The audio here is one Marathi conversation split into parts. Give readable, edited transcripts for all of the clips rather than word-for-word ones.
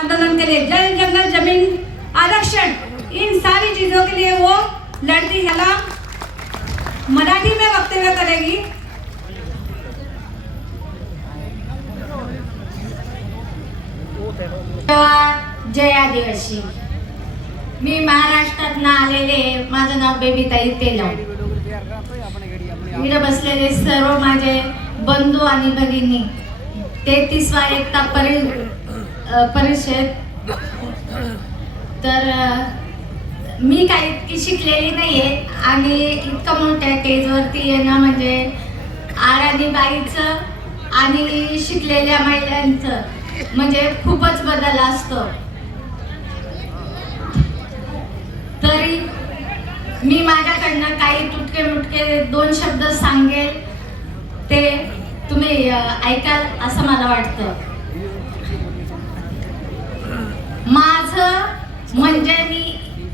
आंदोलन के लिए, जल जंगल जमीन आरक्षण, इन सारी चीजों के लिए वो लड़ती है। मराठी में वक्तव्य करेगी। जय आदिवासी। मी महाराष्ट्रात आलेले, माझं नाव बेबीताई तेलव। इकडे बसलेले सर्व माझे बंधू आणि भगिनी, 33वा एकता परिषद। तर मी काही इतकी शिकलेली नाहीये आणि इतकं मोठ्या स्टेजवरती येणं म्हणजे आराधी बाईचं आणि शिकलेल्या महिलांचं म्हणजे खूपच बदल असतो। तरी मी माझ्याकडनं काही तुटके मुटके 2 शब्द सांगेल, ते तुम्ही ऐकाल असं मला वाटतं। माझं म्हणजे मी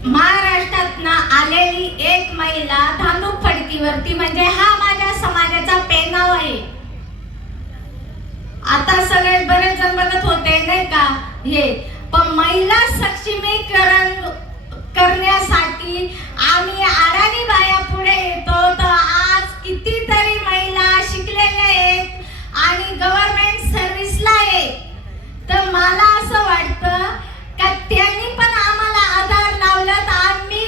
महाराष्ट्रातनं आलेली एक महिला धांदूक फडकीवरती, म्हणजे हा माझ्या समाजाचा पेनाव आहे। आता सगळे बरेच जण बघत होते नाही का हे, पण महिला सक्षमीकरण करण्यासाठी आम्ही अडाणी बाया पुढे येतो। तर आज कितीतरी महिला शिकलेल्या आहेत आणि गव्हर्नमेंट सर्व्हिसला आहेत। तर मला असं वाटतं का त्यांनी पण आम्हाला आधार लावला तर आम्ही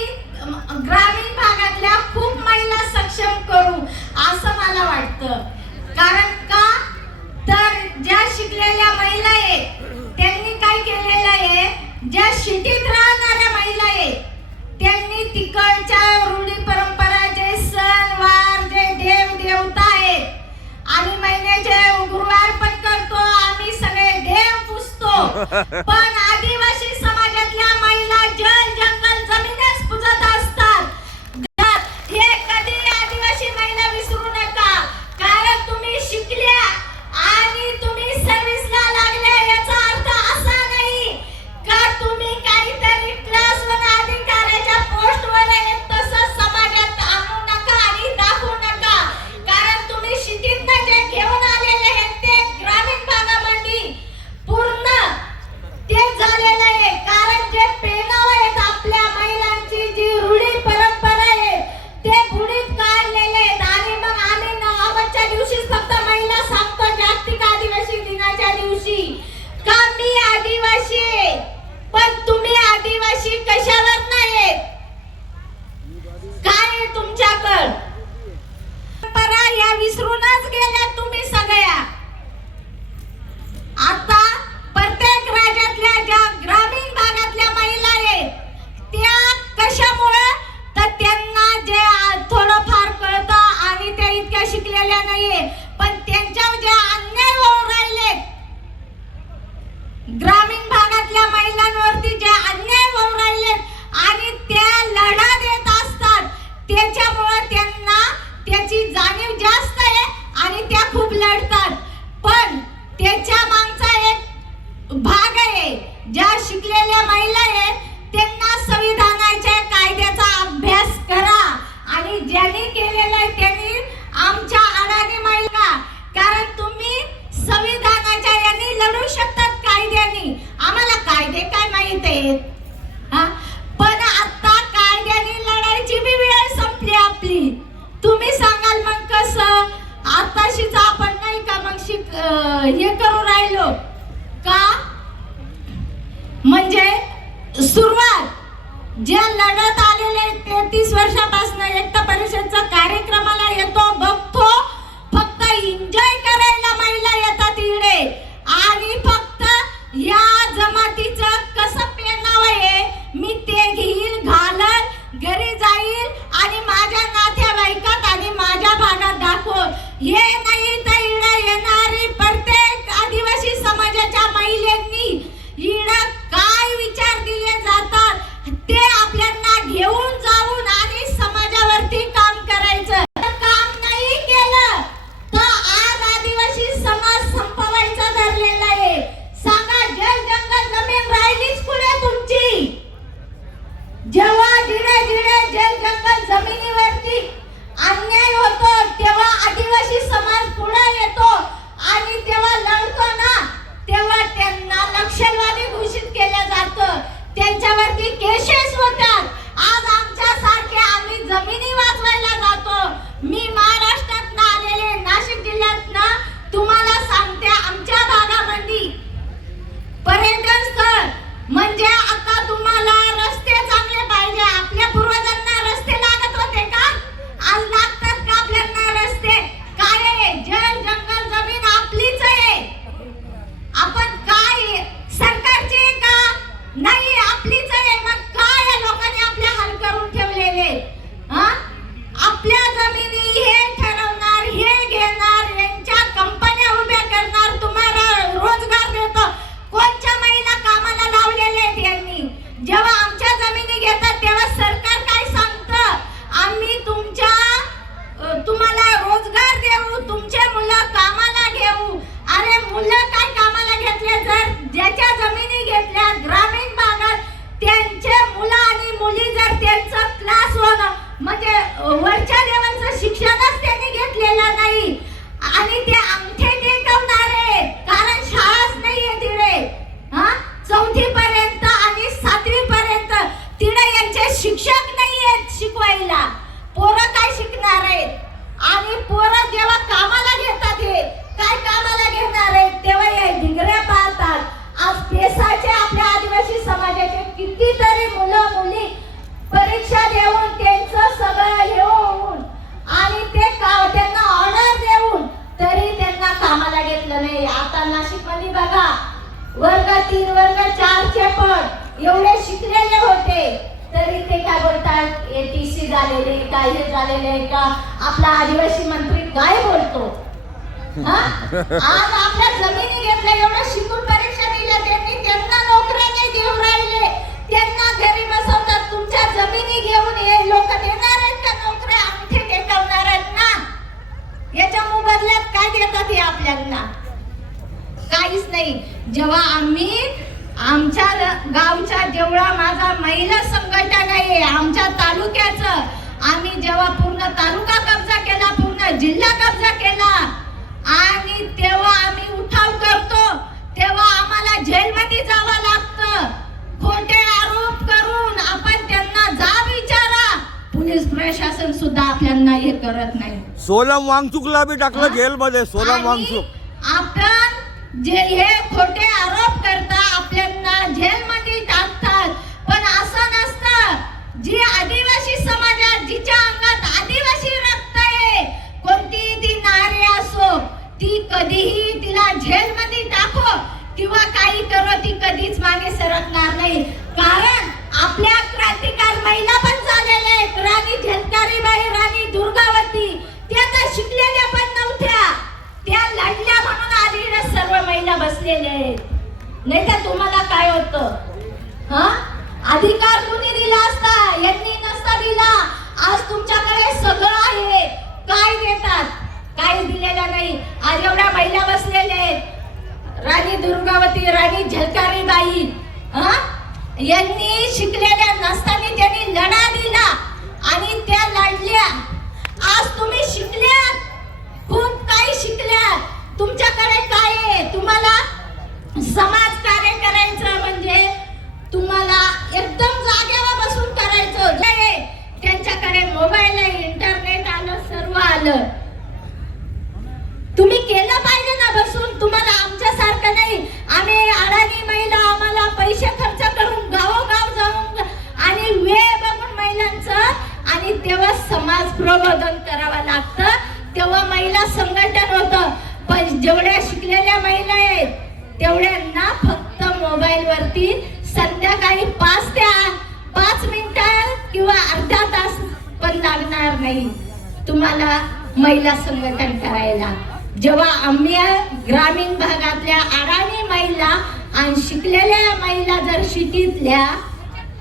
ग्रामीण भागातल्या खूप महिला सक्षम करू असं मला वाटतं। कारण का तर ज्या शिकलेल्या महिला आहेत त्यांनी काय केलेलं आहे, ज्या सिटीत राहणाऱ्या महिला आहेत त्यांनी तिकडच्या रूढी परंपरा, जे सण वार, जे देव देवता आहेत आणि महिन्याचे गुरुवार पण करतो आम्ही, सगळे देव पुजतो। पण आदिवासी समाजातल्या महिला जल जंगल जमीनच पूजत असतात। हे कधी आदिवासी महिला विसरू नका, कारण तुम्ही शिकल्या आणि तुम्ही सर्व्हिसला लागल्या याचा अर्थ असा नाही का तुम्ही काहीतरी क्लास 1 अधिकाऱ्याच्या पोस्टवर आहेत तसं समाजात आणू नका आणि दाखवू नका। कारण तुम्ही सिटीतनं जे घेऊन आलेले आहेत ते ग्रामीण भागामध्ये पूर्ण तेच झालेलं आहे। कारण जे पेनाव आहेत आपल्या महिलांची, जी रूढी परंपरा आहे ते बुडीत काढलेले आहेत। आणि मग आम्ही नवाबच्या दिवशी फक्त महिला सांगतो, जागतिक आदिवासी दिनाच्या दिवशी, का मी आदिवासी आहे, पण तुम्ही आदिवासी कशावर नाहीत, काय आहे तुमच्याकडं? परंपरा या विसरूनच गेल्या तुम्ही सगळ्या। आता प्रत्येक राज्यातल्या ज्या ग्रामीण भागातल्या महिला आहेत त्या कशामुळे, तर त्यांना जे थोडंफार कळतं आणि त्या इतक्या शिकलेल्या नाहीये, पण त्यांच्यावर जे अन्याय होऊन राहिले ग्रामीण भागातल्या महिलांवरती, जे अन्याय होऊन राहिले आणि त्या लढा देत असतात, त्याच्यामुळे त्यांना त्याची जाणीव जास्त आहे आणि त्या खूप लढतात। पण त्याच्या मागचा एक भाग आहे, ज्या शिकलेल्या महिला आहेत त्यांना संविधानाच्या कायद्याचा अभ्यास करा आणि ज्यांनी केलेला आहे त्यांनी आमच्या अडाणी महिला, कारण तुम्ही संविधानाच्या यांनी लढू शकतात कायद्याने, आम्हाला कायदे काय माहित आहेत, पण आता कायद्याने लढायची बी वेळ संपली आपली। तुम्ही सांगाल मग कसं, आताशीच आपण नाही का मग हे करू राहिलो का, म्हणजे सुरुवात जे लढत आलेले 33 वर्षापासून एकता परिषदचा कार्यक्रमाला येतो, बघतो, फक्त एन्जॉय करायला महिला येतात इकडे आणि फक्त या जमातीचं कसं पेनाव आहे मी ते घेईल, घालल, घरी जाईल आणि माझ्या नातेवाईकात आणि माझ्या भागात दाखव, हे नाही तर इकडे येणारी प्रत्येक आदिवासी समाजाच्या महिलांनी इकडे काय विचार दिले जातात ते आपल्याला घेऊन जाऊन आणि समाजावरती काम करायचं। काम नाही केलं तर आज आदिवासी समाज संपवायचा ठरलेला आहे। सांगा, जल जंगल जमीन आम्ही केसेस होतात. आज आमच्यासारखे आम्ही जमिनी वाचवायला जातो. मी महाराष्ट्रातनं आलेले, नाशिक जिल्ह्यातनं तुम्हाला सांगते, आमच्या भागामध्ये पर्यटन स्थळ म्हणजे आता तुम्हाला रस्ते चांगले पाहिजे. आपल्या पूर्वजांना रस्ते लागत होते का? आज लागतात का आपल्याला रस्ते? काय आहे? जल जंगल जमीन आपलीच आहे. आपण काय सरकारची आहे का? नाही, आपलीच आहे. मग काय या लोकांनी आपले हाल करून ठेवलेले? आपल्या जमिनी हे ठरवणार, हे घेणार, यांच्या कंपन्या उभ्या करणार, तुम्हाला रोजगार देतो. कोणत्या महिला कामाला लावलेले आहेत यांनी? जेव्हा आमच्या जमिनी घेतात तेव्हा सरकार काय सांगतं? आम्ही तुम्हाला रोजगार देऊ, तुमचे मुलं कामाला घेऊ. अरे मुलं काय कामाला घेतले? जर ज्याच्या जमिनी घेतल्या ग्रामीण भागात त्यांचे मुलं आणि मुली जर त्यांचं क्लास होणं म्हणजे वरच्या लेवलचं शिक्षणच त्यांनी घेतलेलं नाही आणि ते अंगठे टेकवणारे, कारण शाळाच नाहीये तिथे. 4थी पर्यंत आणि 7वी पर्यंत तिथे यांचे शिक्षक नाहीयेत शिकवायला. पोरं काय शिकणार आहेत? आणि पोरं जेव्हा कामाला घेतात, हे काय कामाला घेणार आहेत तेव्हा हे ढिंगऱ्या पाळतात. आज पेसाचे आपल्या आदिवासी समाजाचे कितीतरी मुलं मुली परीक्षा देऊन त्यांचं सगळं हे होऊन आणि ते त्यांना ऑर्डर देऊन तरी त्यांना कामाला घेतलं नाही. आता नाशिकमध्ये बघा, वर्ग 3 वर्ग 4 चे पण एवढे शिकलेले होते तरी ते काय बोलतात, ATC झालेले काय हे झालेले का? आपला आदिवासी मंत्री काय बोलतो? आज आपल्या जमिनी घेतल्या, एवढं शिकून परीक्षा दिल्या त्यांनी, त्यांना नोकऱ्या नाही देऊ राहिले, त्यांना घरी बसवतात. तुमच्या जमिनी घेऊन हे लोक देणार आहेत का नोकऱ्या? अंगठे टेकवणार आहेत ना? याच्या मोबदल्यात काय देतात हे आपल्याला? काहीच नाही. जेव्हा आम्ही आमच्या गावच्या जेवढा माझा महिला संघटन आहे आमच्या तालुक्याचं, आम्ही जेव्हा पूर्ण तालुका कब्जा केला, पूर्ण जिल्हा कब्जा केला आणि तेव्हा आम्ही उठाव करतो, तेव्हा आम्हाला जेलमध्ये जावं लागतं. खोटे आरोप करून आपण त्यांना जा विचारा, पोलीस प्रशासन सुद्धा आपल्याला हे करत नाही. सोलम वांगचुकला बी टाकलं जेलमध्ये. सोलम वांगचुक आपण जे हे खोटे आरोप करता आपल्याला जेलमध्ये टाकतात. पण असं नसतं. जी आदिवासी समाजात जिच्या अंगात आदिवासी रक्त आहे, कोणतीही ती नारी असो, ती कधीही तिला जेलमध्ये टाको किंवा काही करो, ती कधीच मागे सरकणार नाही. कारण आपल्या क्रांतिकार महिला पण झालेल्या आहेत. राणी झलकारीबाई, राणी दुर्गावती, त्या तर शिकलेल्या पण नव्हत्या, त्या लढल्या म्हणून आलेल्या सर्व महिला बसलेल्या आहेत. नाही तर तुम्हाला काय होतं? अधिकार कुणी दिला असता? यांनी नसता दिला. आज तुमच्याकडे सगळं आहे, काय देतात? काही दिलेलं नाही. आज एवढ्या महिला बसलेल्या आहेत, राणी दुर्गावती, राणी झलकारीबाई, यांनी शिकलेल्या नसताना त्यांनी लढा दिला आणि त्या लढल्या. आज तुम्ही शिकल्या, खूप काही शिकल्या, तुमच्याकडे काय आहे? तुम्हाला समाज कार्य करायचं म्हणजे तुम्हाला एकदम जागेवर बसून करायचं. त्यांच्याकडे मोबाईल आहे, इंटरनेट आलं, सर्व आलं. तुम्ही केलं पाहिजे ना बसून. तुम्हाला आमच्यासारखं नाही. आम्ही अडाणी महिला, आम्हाला पैसे खर्च करून गावोगाव जाऊन आणि वेळ बघून महिलांचं, आणि तेव्हा समाज प्रबोधन करावं लागतं, तेव्हा महिला संघटन होतं. पण जेवढ्या शिकलेल्या महिला आहेत तेवढ्यांना फक्त मोबाईल वरती संध्याकाळी 5 ते 5 मिनिटं किंवा अर्धा तास पण लागणार नाही तुम्हाला महिला संघटन करायला. जेव्हा आम्ही ग्रामीण भागातल्या अडाणी महिला आणि शिकलेल्या महिला जर सिटीतल्या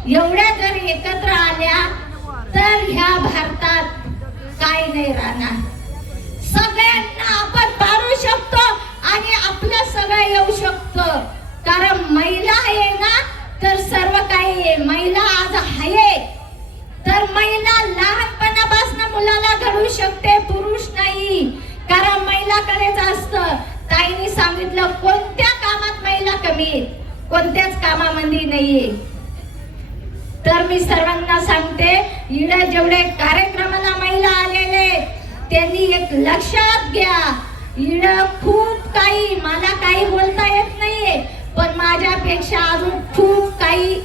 एवढ्या जर एकत्र आल्या तर ह्या भारतात काय नाही राहणार. सगळ्यांना आपण पाडू शकतो आणि आपलं सगळं येऊ शकतं. कारण महिला आहे ना तर सर्व काही आहे. महिला आज आहे तर महिला लहानपणापासून मुलाला घडवू शकते, पुरुष नाही. कारण महिलाकडेच असतं. ताईंनी सांगितलं कोणत्या कामात महिला कमी आहेत, कोणत्याच कामामध्ये नाहीये. तर मी सर्वांना सांगते, इकडे जेवढे कार्यक्रमाला महिला आलेले त्यांनी एक लक्षात घ्या, इकडं खूप काही, मला काही बोलता येत नाहीये, पण माझ्यापेक्षा अजून खूप काही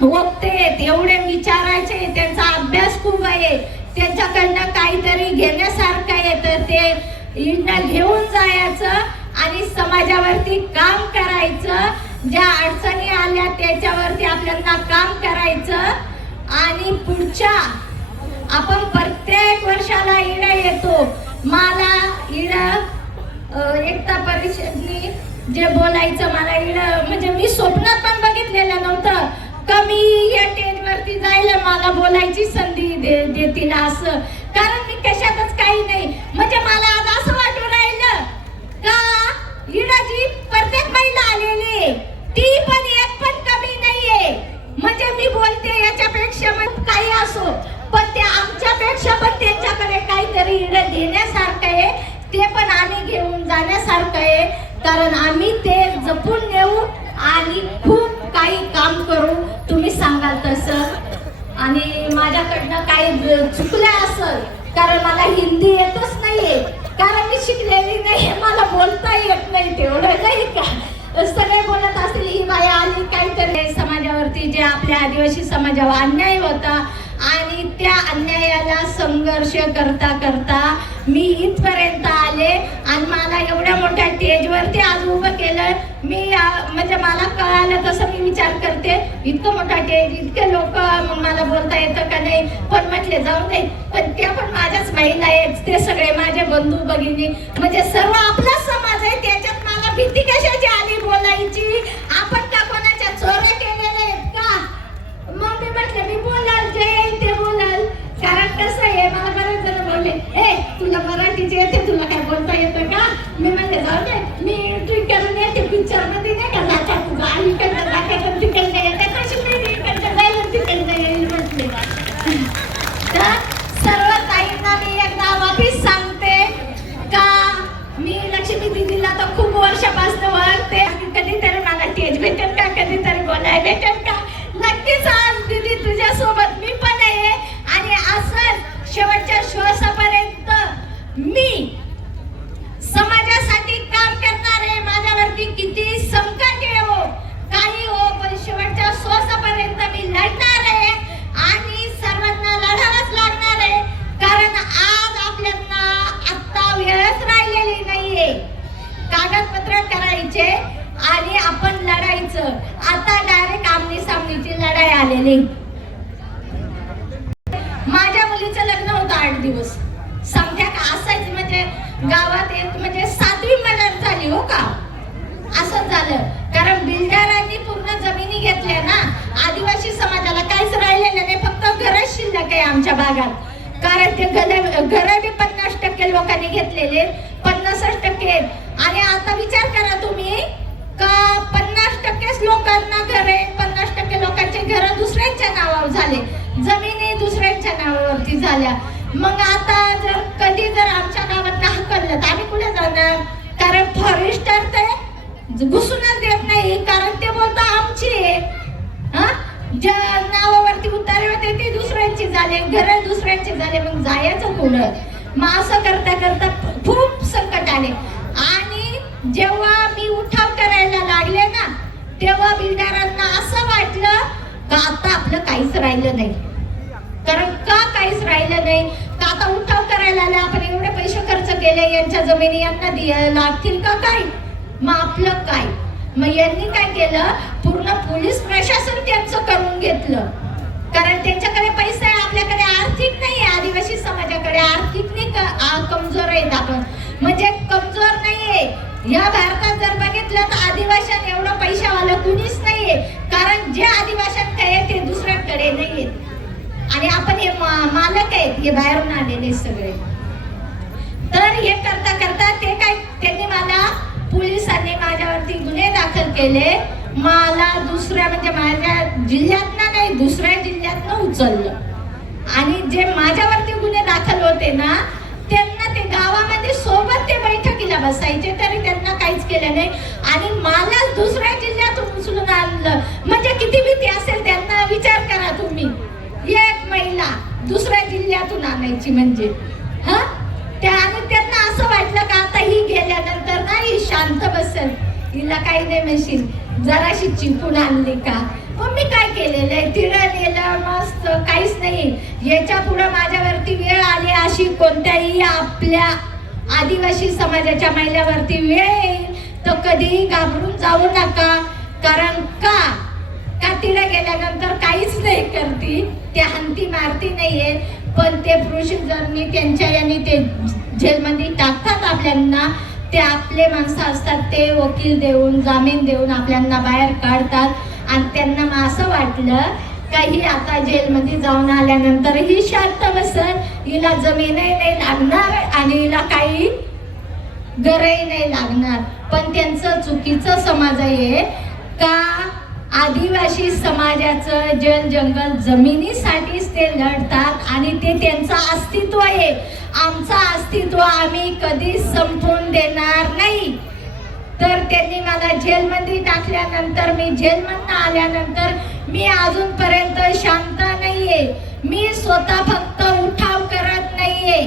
वक्ते आहेत, एवढे विचारायचे, त्यांचा अभ्यास खूप आहे, त्यांच्याकडनं काहीतरी घेण्यासारखं आहे, तर ते इकडं घेऊन जायचं आणि समाजावरती काम करायचं. ज्या अडचणी आल्या त्याच्यावरती आपल्याला काम करायचं आणि पुढच्या आपण प्रत्येक वर्षाला इडं येतो. मला इडं एकता परिषदनी जे बोलायचं, मला इडं म्हणजे मी स्वप्नात पण बघितलेलं नव्हतं का मी या स्टेजवरती जायला मला बोलायची संधी देतील असं, कारण मी कशातच काही नाही. म्हणजे मला आज असं वाटून राहिलं का इडं जी प्रत्येक महिला आलेली ती पण एक पण कमी नाहीये. म्हणजे मी बोलते याच्यापेक्षा मग काही असो, पण ते आमच्यापेक्षा पण त्यांच्याकडे काहीतरी इडं देण्यासारखं आहे, ते पण आम्ही घेऊन जाण्यासारखं आहे, कारण आम्ही ते जपून नेऊ आणि खूप काही काम करू. तुम्ही सांगाल तसं. आणि माझ्याकडनं काही चुकलं असेल, कारण मला हिंदी येतच नाहीये, कारण मी शिकलेली नाही, मला बोलता येत नाही तेवढं, नाही का. सगळे बोलत असतील ही बाई आली काहीतरी समाजावरती, जे आपल्या आदिवासी समाजावर अन्याय होता आणि त्या अन्यायाला संघर्ष करता करता मी इथपर्यंत आले आणि मला एवढ्या मोठ्या स्टेजवरती आज उभं केलं. मी म्हणजे मला कळालं तसं मी विचार करते, इतकं मोठा स्टेज, इतके लोक, मग मला बोलता येतं का नाही, पण म्हटले जाऊ दे, पण त्या पण माझ्याच महिला आहेत, ते सगळे माझे बंधू भगिनी, म्हणजे सर्व आपला समाज आहे, त्याच्यात मला भीती कशाची आली बोलायची, आपण का कोणाच्या चोऱ्या केलेल्या आहेत का. मग मी म्हटले मी बोलाल, जे येईल ते बोलाल, कारण कसं आहे, मला बरेच जण बोलले ए तुला मराठीचे येते, तुला काय बोलता येतं का. मी म्हणले जाऊ दे, मी एंट्री करून येते पिक्चर मध्ये, नाही का, जातात तुझं आईकडनं जातात तिकडनं येते, कशी मी इकडनं जाईल तिकडनं येईल म्हटले. तर सर्व ताईंना मी एकदा वापिस सांगते का मी लक्ष्मी दीदीला तर खूप वर्षापासून ओळखते, कधीतरी मला स्टेज भेटेल का, कधीतरी बोलायला भेटेल का, नक्कीच आज दीदी तुझ्या सोबत मी पण आहे. आणि असंच शेवटच्या श्वासापर्यंत मी समाजासाठी काम करणार आहे. माझ्यावरती किती संकट येवो, काही हो, पण शेवटच्या श्वासापर्यंत मी लढणार आहे आणि सर्वांना लढावंच लागणार आहे, कारण आज आपल्याला आता वेळच राहिलेली नाहीये. कागदपत्र करायचे आणि आपण लढायचं. आता डायरेक्ट आमनी सामनीची लढाई आलेली. माझ्या मुलीचं लग्न होतं 8 दिवस, समजा का असायचं, म्हणजे गावात एक म्हणजे 7वी मर्डर झाली हो का, असं झालं, कारण बिल्डरांनी पूर्ण जमिनी घेतल्या ना, आदिवासी समाजाला काहीच राहिलेलं नाही, फक्त घरच शिल्लक आहे आमच्या भागात, कारण ते घर बी 50% लोकांनी घेतलेले, 50% आणि आता विचार करा तुम्ही का 50% लोकांना घरे, 50% लोकांचे घर दुसऱ्यांच्या नावावर झाले, जमिनी दुसऱ्यांच्या नावावरती झाल्या. मग आता जर कधी जर आमच्या गावात हकललं तर आम्ही कुठे जाणार, कारण फॉरेस्टर ते घुसूनच देत नाही, कारण ते बोलतात आमची आहे, ज्या नावावरती उतारे होते ते दुसऱ्यांची झाले, घर दुसऱ्यांचे झाले, मग जायचं कुठं. मग असं करता करता खूप संकट आले आणि जेव्हा मी उठाव करायला लागले ना, तेव्हा बिल्डरांना असं वाटलं का आता आपलं काहीच राहिलं नाही. कारण का काहीच राहिलं नाही, का आता उठाव करायला आले, आपण एवढे पैसे खर्च केले, यांच्या जमिनी यांना द्यायला लागतील का काय, मग आपलं काय. मग यांनी काय केलं, पूर्ण पोलीस प्रशासन त्यांचं करून घेतलं, कारण त्यांच्याकडे पैसा आहे, आपल्याकडे आर्थिक नाही आहे. आदिवासी समाजाकडे आर्थिक नाही कमजोर आहेत आपण, म्हणजे कमजोर नाहीये. या भारतात जर बघितलं तर आदिवासी एवढं पैशावाला कुणीच नाहीये, कारण जे आदिवासींकडे ते दुसऱ्यांकडे नाहीयेत आणि आपण हे मालक आहेत, हे बाहेरून आलेले सगळे. तर हे करता करता ते काय, त्यांनी मला पोलिसांनी माझ्यावरती गुन्हे दाखल केले, मला दुसऱ्या म्हणजे माझ्या जिल्ह्यातनं नाही दुसऱ्या जिल्ह्यातनं उचललं आणि जे माझ्यावरती गुन्हे दाखल होते ना, त्यांना ते गावामध्ये सोबत ते बैठकीला बसायचे, तरी त्यांना काहीच केलं नाही आणि मला दुसऱ्या जिल्ह्यातून उचलून आणलं. म्हणजे किती भीती असेल त्यांना, विचार करा आदिवासी म्हणजे हा त्या आणि त्यांना असं वाटलं का आता ही गेल्यानंतर ना ही शांत बसेल, हिला काही नाही म्हणशील, जराशी चिपून आणली का. मग मी काय केलेलं आहे, तिला नेलं मस्त, काहीच नाही. याच्या पुढे माझ्यावरती वेळ आली अशी कोणत्याही आपल्या आदिवासी समाजाच्या महिलावरती वेळ येईल तर कधीही घाबरून जाऊ नका. कारण का तिला गेल्यानंतर काहीच नाही करती, ते हंती मारती नाहीये. पण ते पुरुष जरनी त्यांच्या यांनी ते जेलमध्ये टाकतात आपल्यांना, ते आपले माणसं असतात, ते वकील देऊन जामीन देऊन आपल्यांना बाहेर काढतात. आणि त्यांना मग असं वाटलं का ही आता जेलमध्ये जाऊन आल्यानंतर ही शांत बसल, हिला जमीनही नाही लागणार आणि हिला काही घरही नाही लागणार. पण त्यांचं चुकीचं समज आहे का आदिवासी समाजाचं जल जंगल जमिनीसाठीच ते लढतात आणि ते त्यांचं अस्तित्व आहे. आमचं अस्तित्व आम्ही कधीच संपवून देणार नाही. तर त्यांनी मला जेलमध्ये टाकल्यानंतर मी जेलमधून आल्यानंतर मी अजूनपर्यंत शांत नाहीये. मी स्वतः फक्त उठाव करत नाहीये,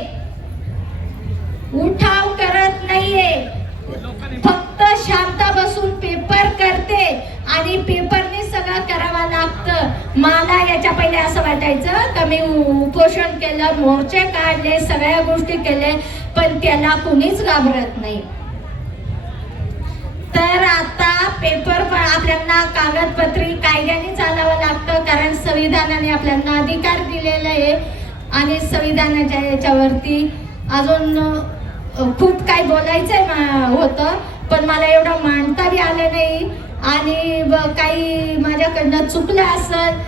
फक्त शांत बसून पेपर करते आणि पेपरने सगळं करावं लागतं. मला याच्या पहिले असं वाटायचं का मी उपोषण केलं, मोर्चे काढले, सगळ्या गोष्टी केले, पण त्याला कुणीच घाबरत नाही. तर आता पेपर पण आपल्याला कागदपत्री कायद्याने चालावं लागतं, कारण संविधानाने आपल्याला अधिकार दिलेला आहे. आणि संविधानाच्या याच्यावरती अजून खूप काही बोलायचं होतं, पण मला एवढं मांडता बी आलं नाही. आणि काही माझ्याकडनं चुकलं असेल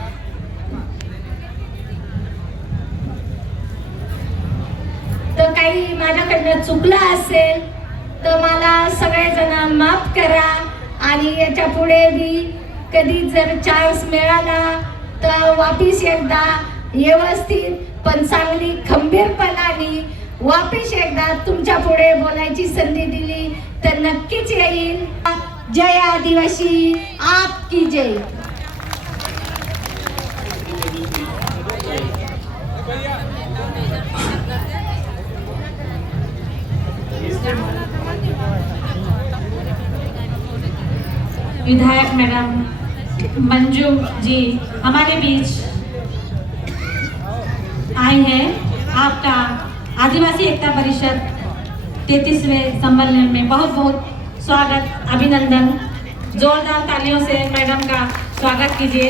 तर काही माझ्याकडनं चुकलं असेल तर मला सगळेजण माफ करा. आणि याच्या पुढे बी कधी जर चान्स मिळाला तर वापिस एकदा व्यवस्थित पण चांगली खंबीरपणाने वापिस एकदा तुमच्या पुढे बोलायची संधी दिली तर नक्कीच येईल. जय आदिवासी, आपकी जय. विधायक मैडम मंजू जी हमारे बीच आए हैं. आपका आदिवासी एकता परिषद 33वें सम्मेलन में बहुत बहुत स्वागत, अभिनंदन. जोरदार तालियों से मैडम का स्वागत कीजिए.